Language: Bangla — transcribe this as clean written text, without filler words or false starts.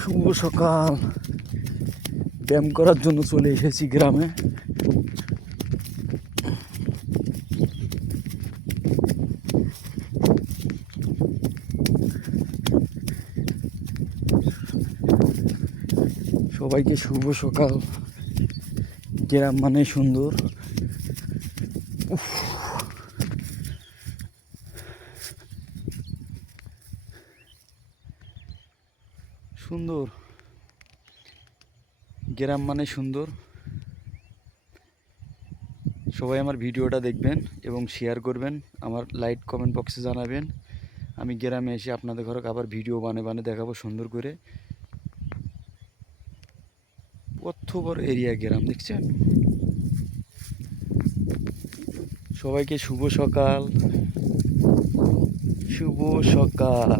শুভ সকাল। ব্যায়াম করার জন্য চলে এসেছি গ্রামে। সবাইকে শুভ সকাল। গ্রাম মানে সুন্দর। সুন্দর গ্রাম মানে সুন্দর। সবাই আমার ভিডিওটা দেখবেন এবং শেয়ার করবেন, আমার লাইক কমেন্ট বক্সে জানাবেন। আমি গ্রামে এসে আপনাদের ঘরে আবার ভিডিও বানিয়ে দেখাবো সুন্দর করে। কত বড় এরিয়া গ্রাম দেখছেন। সবাইকে শুভ সকাল, শুভ সকাল।